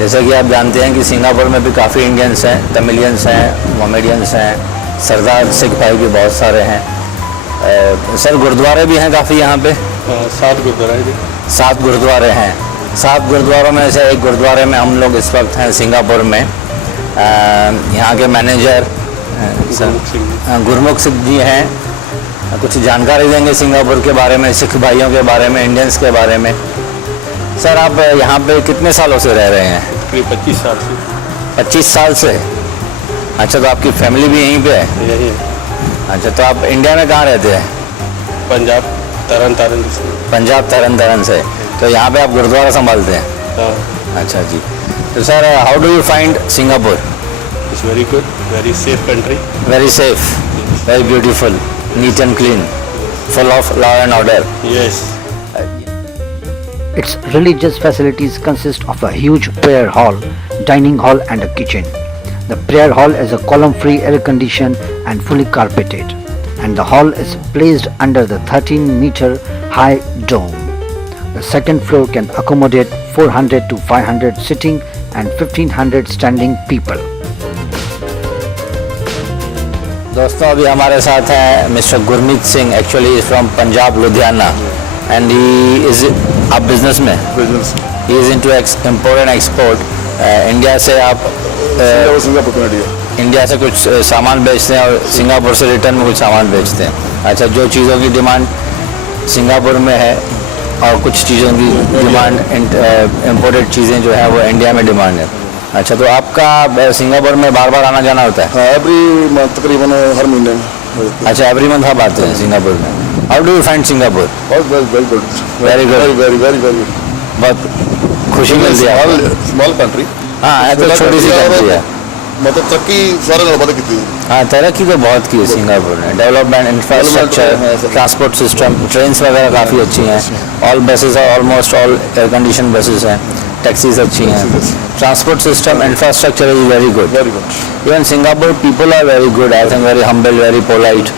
जैसा कि आप जानते हैं कि सिंगापुर में भी काफ़ी इंडियंस हैं, तमिलियंस हैं, मोमेडियंस हैं, सरदार सिख भाई भी बहुत सारे हैं। सर गुरुद्वारे भी हैं काफ़ी यहाँ पे? 7 गुरुद्वारे हैं। 7 गुरुद्वारे हैं। 7 गुरुद्वारों में से एक गुरुद्वारे में हम लोग इस वक्त हैं सिंगापुर में। यहाँ के मैनेजर गुरमुख सिंह जी हैं, कुछ जानकारी देंगे सिंगापुर के बारे में, सिख भाइयों के बारे में, इंडियंस के बारे में। सर आप यहाँ पे कितने सालों से रह रहे हैं? करीब 25 साल से। 25 साल से? अच्छा, तो आपकी फैमिली भी यहीं पे है? यही है। अच्छा, तो आप इंडिया में कहाँ रहते हैं? पंजाब तरन तारण से। पंजाब तरन तारण से। तो यहाँ पे आप गुरुद्वारा संभालते हैं? हाँ। अच्छा जी। तो sir how do you find Singapore? It's very good, very safe country. Very safe, very beautiful, neat and clean, full of law and order. Yes. Its religious facilities consist of a huge prayer hall, dining hall and a kitchen. The prayer hall is a column-free, air-conditioned and fully carpeted, and the hall is placed under the 13-meter high dome. The second floor can accommodate 400 to 500 sitting and 1500 standing people. दोस्तों अभी हमारे साथ हैं mister Gurmeet Singh, actually is from Punjab Ludhiana and he is आप business में? Business. He is into import and export. India से आप India से कुछ सामान बेचते हैं और सिंगापुर से रिटर्न में कुछ सामान बेचते हैं। अच्छा, जो चीज़ों की डिमांड सिंगापुर में है और कुछ चीज़ों की डिमांड इम्पोर्टेड चीज़ें जो है वो इंडिया में डिमांड है। अच्छा, तो आपका सिंगापुर में बार बार आना जाना होता है? एवरी मंथ, तकरीबन हर महीने में। अच्छा, एवरी मंथ आप आते हैं सिंगापुर में। How do you find Singapore? Very good, very good, very very very. बहुत खुशी मिलती है। Small country. हाँ, है तो छोटी सी कंट्री है। मतलब तरक्की सारे नाल वध कीती है। हाँ, तरक्की तो बहुत की है सिंगापुर ने। Development, infrastructure, transport system, trains वगैरह काफ़ी अच्छी हैं। ऑल बसेस है, almost all air condition buses हैं। टैक्सीज अच्छी हैं। Transport system, infrastructure is very good. Very good. Even Singapore people are very good, I think very humble, very polite.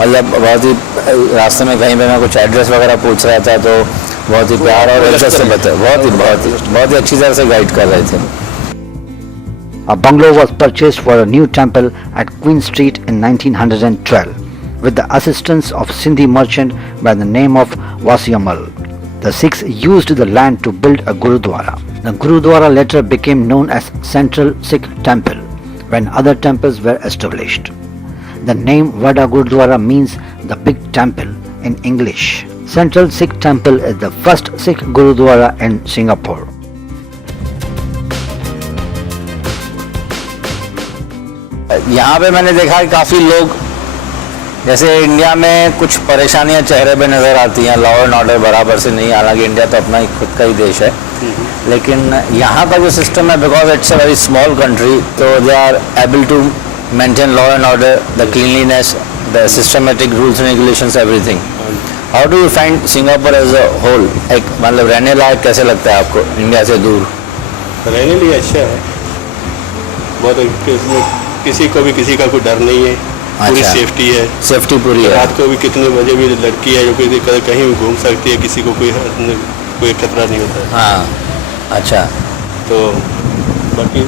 मतलब बहुत ही रास्ते में कहीं पे मैं कुछ एड्रेस वगैरह पूछ रहा था तो बहुत ही प्यार और इज्जत से बता, बहुत ही अच्छी तरह से गाइड कर रहे थे। A bungalow was purchased for a new temple at Queen Street in 1912 with the assistance of Sindhi merchant by the name of Wasiamal. The Sikhs used the land to build a Gurudwara. The Gurudwara later became known as Central Sikh Temple when other temples were established. The name Vada Gurudwara means the big temple in English. Central Sikh Temple is the first Sikh Gurudwara in Singapore. यहाँ पे मैंने देखा है काफ़ी लोग, जैसे India में कुछ परेशानियाँ चेहरे पे नज़र आती हैं, लॉ एंड ऑर्डर बराबर से नहीं, हालांकि इंडिया तो अपना ही खुद का ही देश है, लेकिन यहाँ का जो सिस्टम है, because it's a very small country, तो they are able to maintain law and order, the cleanliness, the systematic rules and regulations, everything. How do you find Singapore as a whole? एक मतलब रहने लायक कैसे लगता है आपको India से दूर? रहने लिए अच्छा है, बहुत किसी को भी किसी का कोई डर नहीं है। पूरी सेफ्टी है। सेफ्टी पूरी है। रात को भी कितने बजे भी लड़की है जो कहीं भी घूम सकती है, किसी को कोई खतरा नहीं होता है। हाँ, अच्छा। तो बाकी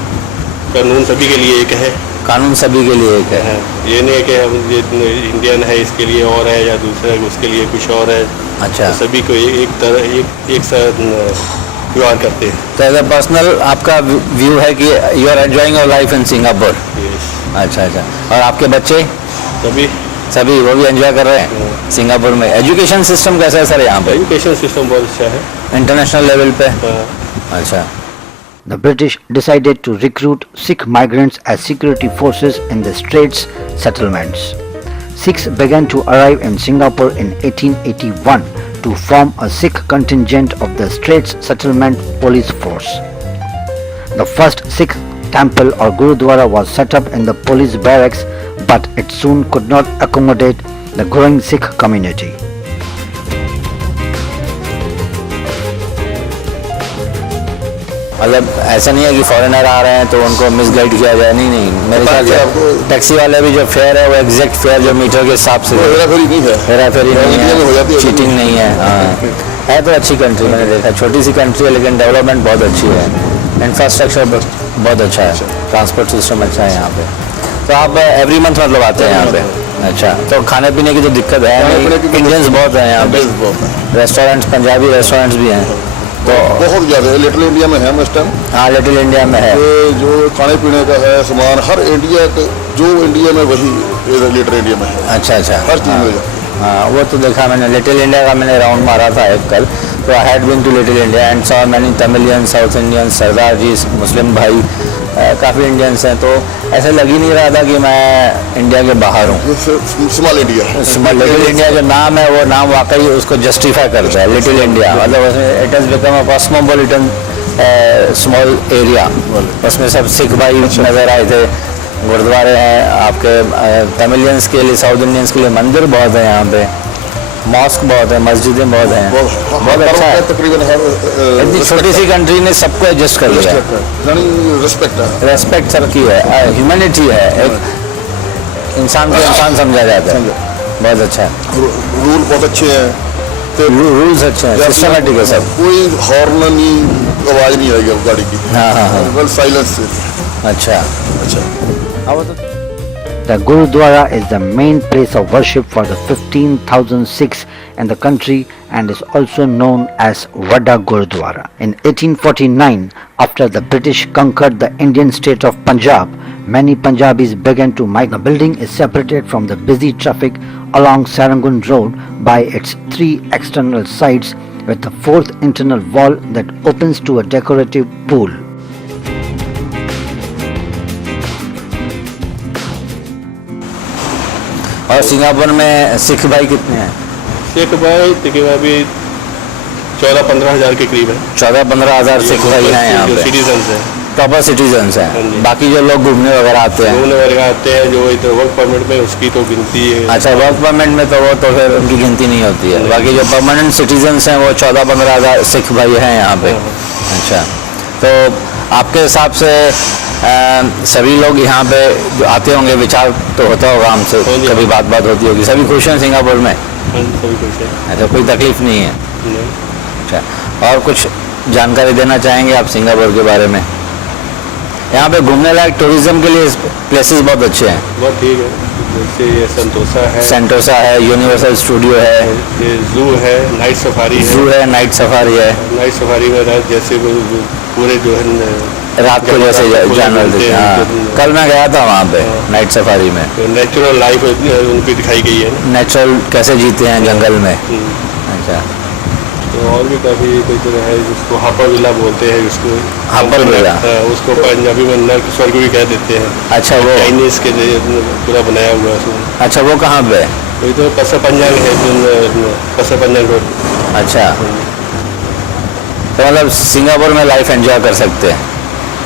कानून सभी के लिए एक है। कानून सभी के लिए एक है। ये नहीं है कि हम इंडियन है इसके लिए और है या दूसरा उसके लिए कुछ और है। अच्छा। तो सभी को एक साथ व्यवहार करते हैं। तो एज अ पर्सनल आपका व्यू है कि you are enjoying your life in Singapore? अच्छा अच्छा। और आपके बच्चे सभी वो भी एंजॉय कर रहे हैं सिंगापुर में? एजुकेशन सिस्टम कैसा है सर यहाँ पे? एजुकेशन सिस्टम बहुत अच्छा है इंटरनेशनल लेवल पे। अच्छा। The British decided to recruit Sikh migrants as security forces in the Straits settlements. Sikhs began to arrive in Singapore in 1881 to form a Sikh contingent of the Straits Settlement Police Force. The first Sikh temple or Gurudwara was set up in the police barracks, but it soon could not accommodate the growing Sikh community. मतलब ऐसा नहीं है कि foreigner आ रहे हैं तो उनको misguide किया जाए, नहीं मेरे ख्याल से टैक्सी वाले भी जो फेयर है वो एग्जैक्ट फेयर जो मीटर के हिसाब से, हेराफेरी नहीं है, चीटिंग नहीं है। हाँ, है तो अच्छी कंट्री, मैंने देखा छोटी सी कंट्री है लेकिन डेवलपमेंट बहुत अच्छी है। इंफ्रास्ट्रक्चर बहुत अच्छा है, ट्रांसपोर्ट सिस्टम अच्छा है यहाँ पे। तो आप एवरी मंथ मतलब आते हैं यहाँ पे? अच्छा, तो खाने पीने की तो दिक्कत है नहीं? इंडियंस बहुत हैं यहाँ पे, रेस्टोरेंट्स, पंजाबी रेस्टोरेंट्स भी हैं तो बहुत ज़्यादा है। लिटिल इंडिया में है इस टाइम। हाँ, लिटिल इंडिया में है। ये जो खाने पीने का है सामान, हर इंडिया का जो इंडिया में वही लिटिल इंडिया में है। अच्छा अच्छा, हर चीज़ मिल जाती है। हाँ, वो तो देखा मैंने, लिटिल इंडिया का मैंने राउंड मारा था एक कल, तो I had been to little India and saw many Tamilian, south Indian, sardar ji, Muslim भाई, काफ़ी इंडियंस हैं। तो ऐसे लग ही नहीं रहा था कि मैं इंडिया के बाहर हूँ। स्मॉल इंडिया, लिटिल इंडिया जो नाम है वो नाम वाकई उसको जस्टिफाई करता है, लिटिल इंडिया मतलब उसमें it has become a cosmopolitan small area. उसमें सब सिख भाई नज़र आए थे, गुरुद्वारे हैं आपके, तमिलियंस के लिए, साउथ इंडियंस के लिए मंदिर बहुत है यहाँ पे, मॉस्क बहुत है, मस्जिदें बहुत हैं, बहुत अच्छा है। तकरीबन इतनी छोटी सी कंट्री ने सबको एडजस्ट कर लिया। रिस्पेक्ट है, रेस्पेक्ट सबकी है, ह्यूमैनिटी है, एक इंसान को इंसान समझा जाता है, बहुत अच्छा है। रूल बहुत अच्छे हैं, तो रूल्स अच्छे हैं, सिस्टमेटिक है सब। कोई हॉर्न नहीं, आवाज़ नहीं आएगी गाड़ी की। हाँ हाँ हाँ, साइलेंस से। अच्छा अच्छा। हाँ, वो तो The Gurudwara is the main place of worship for the 15,000 Sikhs in the country and is also known as Vada Gurudwara. In 1849, after the British conquered the Indian state of Punjab, many Punjabis began to migrate. The building is separated from the busy traffic along Sarangun Road by its 3 external sides with a 4th internal wall that opens to a decorative pool. और Singapore में सिख भाई कितने हैं? सिख भाई तकरीबन अभी 14-15 हज़ार के करीब है। 14-15 हज़ार सिख भाई हैं यहाँ पे, सिटीजन्स हैं, प्रॉपर सिटीजन्स हाँ हैं। जी। बाकी जो लोग घूमने वगैरह आते हैं, घूमने वगैरह आते हैं जो इधर वर्क परमिट में, उसकी तो गिनती है। अच्छा, वर्क परमिट में तो वो तो फिर उनकी गिनती नहीं होती है। बाकी जो परमानेंट सिटीजन्स हैं वो 14-15 हज़ार सिख भाई हैं यहाँ पे। अच्छा, तो आपके हिसाब से सभी लोग यहाँ पे जो आते होंगे, विचार तो होता होगा हमसे, कभी बात होती होगी, सभी खुश हैं सिंगापुर में? सभी खुश हैं। अच्छा, कोई तकलीफ नहीं है? नहीं। अच्छा, और कुछ जानकारी देना चाहेंगे आप सिंगापुर के बारे में? यहाँ पे घूमने लायक टूरिज्म के लिए प्लेसेस बहुत अच्छे हैं। बहुत ठीक है, जैसे ये सेंटोसा है, यूनिवर्सल स्टूडियो है, ये जू है, नाइट सफारी है। जू है, नाइट सफारी है। नाइट सफारी में रात जैसे पूरे जो है रात को जैसे जानवर दिखते हैं। हाँ, कल मैं गया था वहाँ पे नाइट सफारी में, तो नेचुरल लाइफ उनकी दिखाई गई है, नेचुरल कैसे जीते हैं जंगल में। अच्छा, तो और भी काफ़ी कोई जगह है जिसको हापर विला बोलते हैं, उसको हापर विला, उसको पंजाबी में नर्क स्वर्ग भी कह देते हैं। अच्छा, वो चाइनीज के पूरा बनाया हुआ है। अच्छा, वो कहाँ पे? वही तो पसा पंजांग है, पसा पंजांग रोड। अच्छा, तो मतलब सिंगापुर में लाइफ एंजॉय कर सकते हैं,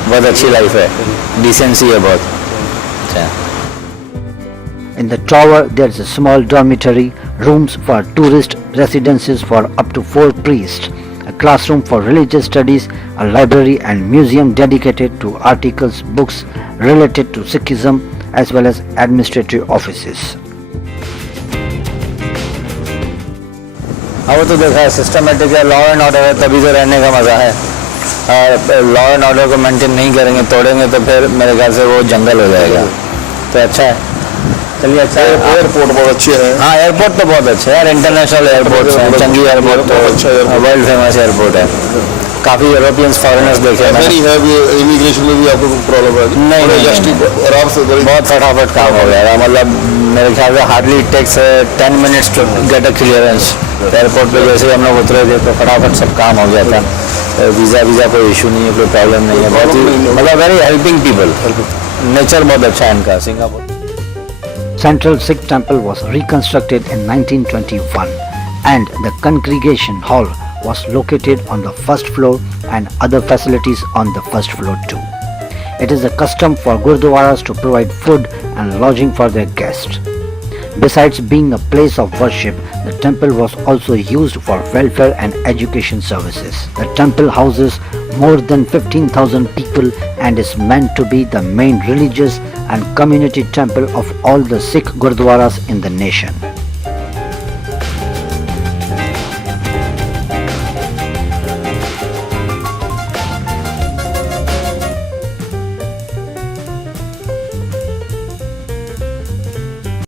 बहुत अच्छी लाइफ है, डिसेंसी है बहुत। अच्छा, In the tower, there is a small dormitory, rooms for tourist residences for up to 4 priests, a classroom for religious studies, a library and museum dedicated to articles, books related to Sikhism, as well as administrative offices. हाँ, वो तो देखा है, systematic है, law and order है, तभी तो रहने का मज़ा है। और लॉ एंड ऑर्डर को मेंटेन नहीं करेंगे, तोड़ेंगे तो फिर मेरे ख्याल से वो जंगल हो जाएगा। तो अच्छा है, चलिए अच्छा है। एयरपोर्ट बहुत अच्छे हैं। हाँ, एयरपोर्ट तो बहुत अच्छे है यार, इंटरनेशनल एयरपोर्ट है, चंगी एयरपोर्ट तो अच्छा एयरपोर्ट, वर्ल्ड फेमस एयरपोर्ट है। काफ़ी यूरोपियंस फॉरेनर्स देखे हैं। नहीं है, इमिग्रेशन में भी आपको प्रॉब्लम है? नहीं, आराम से बहुत फटाफट काम हो गया, मतलब मेरे ख्याल से hardly takes 10 minutes to get a clearance. Airport पे जैसे हम लोग उतरे थे तो फटाफट सब काम हो गया था। वीज़ा कोई इशू नहीं है, कोई प्रॉब्लम नहीं है, बहुत ही मतलब वेरी हेल्पिंग पीपल, नेचर बहुत अच्छा है इनका Singapore. Central Sikh temple was reconstructed in 1921 and the congregation hall was located on the first floor and other facilities on the first floor too. It is a custom for Gurudwaras to provide food and lodging for their guests. Besides being a place of worship, the temple was also used for welfare and education services. The temple houses more than 15,000 people and is meant to be the main religious and community temple of all the Sikh Gurudwaras in the nation.